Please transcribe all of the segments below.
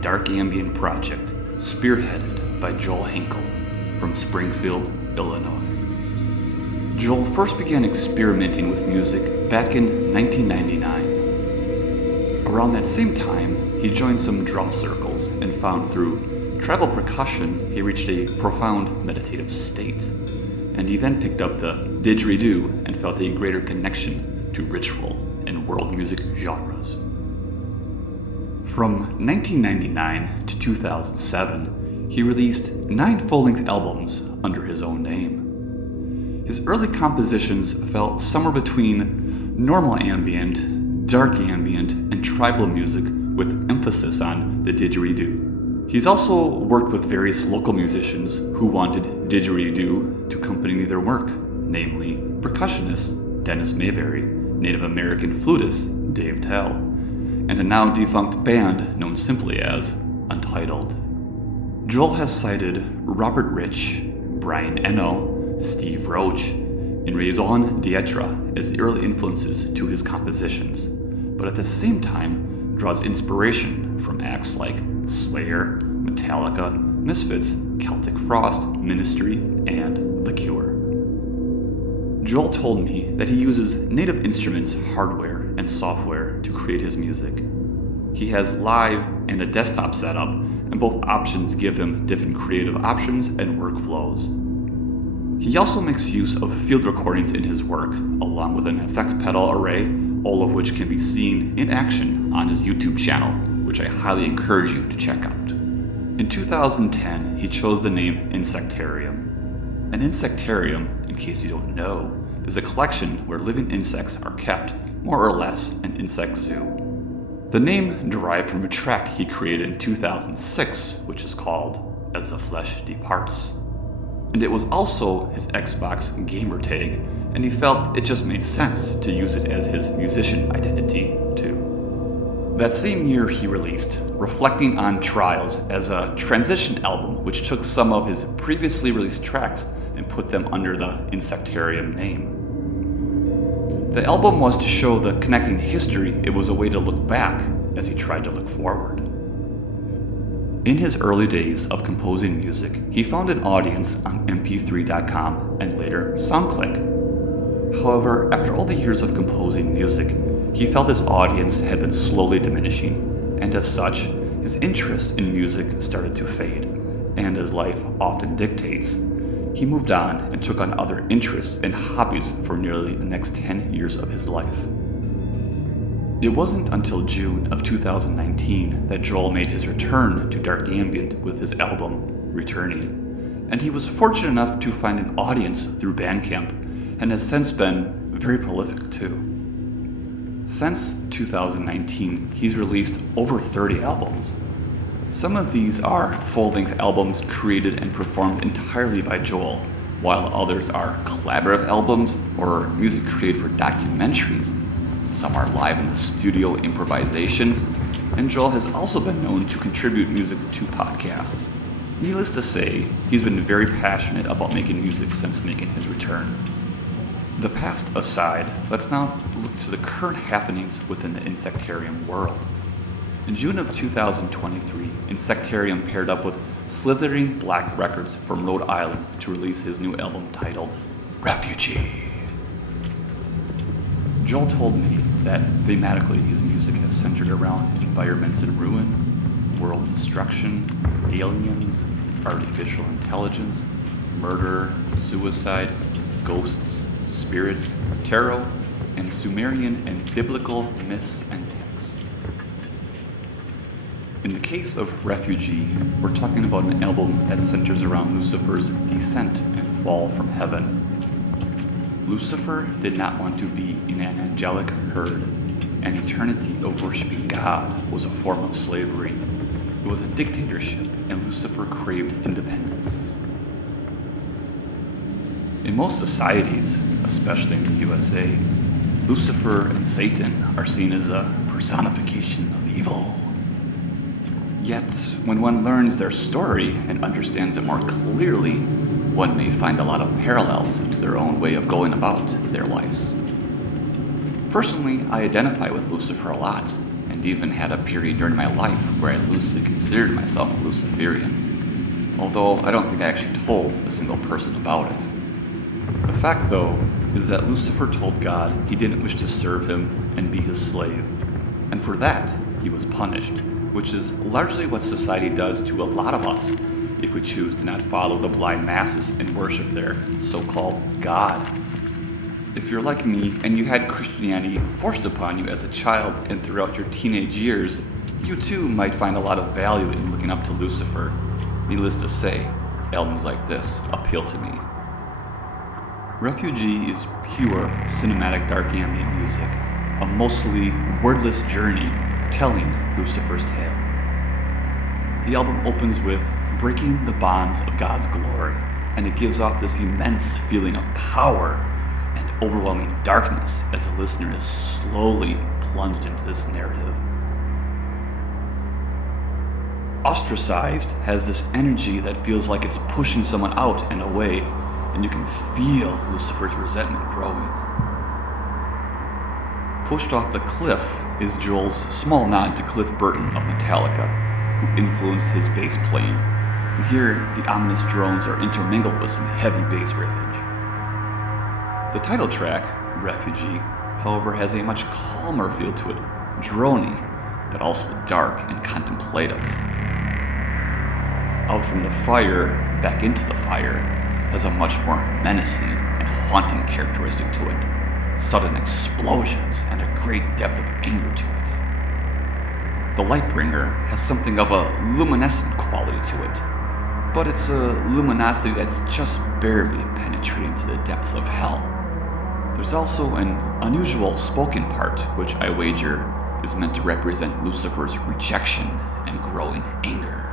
dark ambient project spearheaded by Joel Hinkle from Springfield, Illinois. Joel first began experimenting with music back in 1999. Around that same time, he joined some drum circles and found through tribal percussion he reached a profound meditative state. And he then picked up the didgeridoo and felt a greater connection to ritual and world music genres. From 1999 to 2007, he released 9 full-length albums under his own name. His early compositions fell somewhere between normal ambient, dark ambient, and tribal music with emphasis on the didgeridoo. He's also worked with various local musicians who wanted didgeridoo to accompany their work, namely percussionist Dennis Mayberry, Native American flutist Dave Tell, and a now defunct band known simply as Untitled. Joel has cited Robert Rich, Brian Eno, Steve Roach, and Raison Dietra as the early influences to his compositions, but at the same time draws inspiration from acts like Slayer, Metallica, Misfits, Celtic Frost, Ministry, and The Cure. Joel told me that he uses Native Instruments hardware and software to create his music. He has live and a desktop setup, and both options give him different creative options and workflows. He also makes use of field recordings in his work, along with an effect pedal array, all of which can be seen in action on his YouTube channel, which I highly encourage you to check out. In 2010, he chose the name Insectarium. An insectarium, in case you don't know, is a collection where living insects are kept, more or less, an insect zoo. The name derived from a track he created in 2006, which is called As the Flesh Departs. And it was also his Xbox gamer tag, and he felt it just made sense to use it as his musician identity, too. That same year he released Reflecting on Trials as a transition album which took some of his previously released tracks and put them under the Insectarium name. The album was to show the connecting history. It was a way to look back as he tried to look forward. In his early days of composing music, he found an audience on mp3.com and later SoundClick. However, after all the years of composing music, he felt his audience had been slowly diminishing, and as such, his interest in music started to fade, and as life often dictates, he moved on and took on other interests and hobbies for nearly the next 10 years of his life. It wasn't until June of 2019 that Joel made his return to dark ambient with his album, Returning, and he was fortunate enough to find an audience through Bandcamp, and has since been very prolific too. Since 2019, he's released over 30 albums. Some of these are full-length albums created and performed entirely by Joel, while others are collaborative albums or music created for documentaries. Some are live in the studio improvisations, and Joel has also been known to contribute music to podcasts. Needless to say, he's been very passionate about making music since making his return. The past aside, let's now look to the current happenings within the Insectarium world. In June of 2023, Insectarium paired up with Slithering Black Records from Rhode Island to release his new album titled Refugee. Joel told me that thematically his music has centered around environments in ruin, world destruction, aliens, artificial intelligence, murder, suicide, ghosts, spirits, tarot, and Sumerian and biblical myths and texts. In the case of Refugee, we're talking about an album that centers around Lucifer's descent and fall from heaven. Lucifer did not want to be in an angelic herd. An eternity of worshiping God was a form of slavery. It was a dictatorship, and Lucifer craved independence. In most societies, especially in the USA, Lucifer and Satan are seen as a personification of evil. Yet, when one learns their story and understands it more clearly, one may find a lot of parallels to their own way of going about their lives. Personally, I identify with Lucifer a lot, and and even had a period during my life where I loosely considered myself a Luciferian, although I don't think I actually told a single person about it. The fact, though, is that Lucifer told God he didn't wish to serve him and be his slave, and for that he was punished, which is largely what society does to a lot of us if we choose to not follow the blind masses and worship their so-called God. If you're like me and you had Christianity forced upon you as a child and throughout your teenage years, you too might find a lot of value in looking up to Lucifer. Needless to say, albums like this appeal to me. Refugee is pure cinematic dark ambient music, a mostly wordless journey telling Lucifer's tale. The album opens with breaking the bonds of God's glory, and it gives off this immense feeling of power and overwhelming darkness as the listener is slowly plunged into this narrative. Ostracized has this energy that feels like it's pushing someone out and away, and you can feel Lucifer's resentment growing. Pushed off the cliff is Joel's small nod to Cliff Burton of Metallica, who influenced his bass playing, and here the ominous drones are intermingled with some heavy bass riffage. The title track, Refugee, however, has a much calmer feel to it, drony, but also dark and contemplative. Out from the Fire, Back into the Fire has a much more menacing and haunting characteristic to it, sudden explosions and a great depth of anger to it. The Lightbringer has something of a luminescent quality to it, but it's a luminosity that's just barely penetrating to the depths of hell. There's also an unusual spoken part, which I wager is meant to represent Lucifer's rejection and growing anger.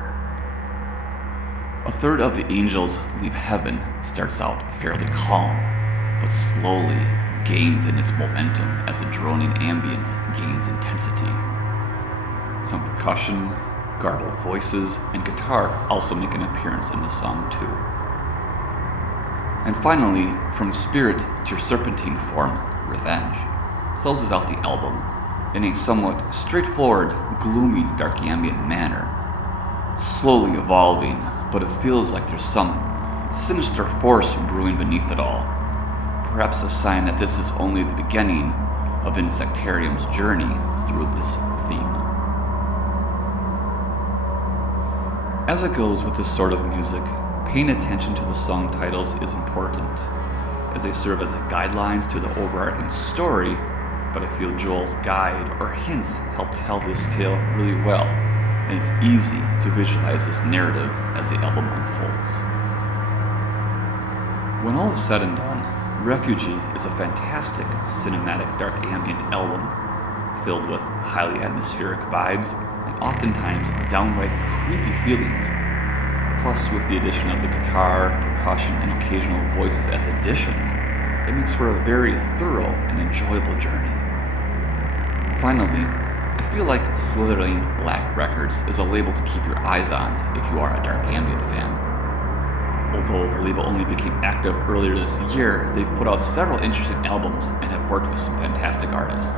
A third of the angels leave heaven starts out fairly calm, but slowly gains in its momentum as the droning ambience gains intensity. Some percussion, garbled voices, and guitar also make an appearance in the song too. And finally, From Spirit to Serpentine Form, Revenge, closes out the album in a somewhat straightforward, gloomy, dark ambient manner, slowly evolving, but it feels like there's some sinister force brewing beneath it all, perhaps a sign that this is only the beginning of Insectarium's journey through this theme. As it goes with this sort of music, paying attention to the song titles is important, as they serve as guidelines to the overarching story, but I feel Joel's guide or hints help tell this tale really well, and it's easy to visualize this narrative as the album unfolds. When all is said and done, Refugee is a fantastic cinematic dark ambient album, filled with highly atmospheric vibes and oftentimes downright creepy feelings. Plus, with the addition of the guitar, percussion, and occasional voices as additions, it makes for a very thorough and enjoyable journey. Finally, I feel like Slithering Black Records is a label to keep your eyes on if you are a dark ambient fan. Although the label only became active earlier this year, they've put out several interesting albums and have worked with some fantastic artists.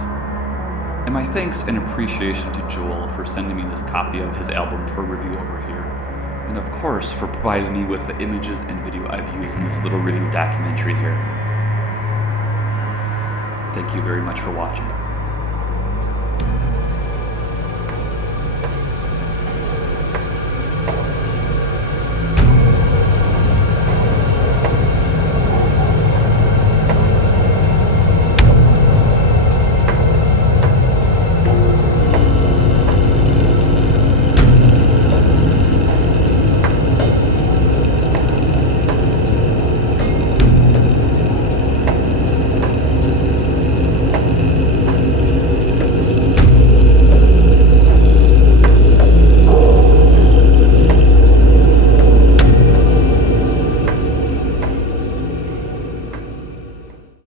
And my thanks and appreciation to Joel for sending me this copy of his album for review over here, and of course for providing me with the images and video I've used in this little review documentary here. Thank you very much for watching.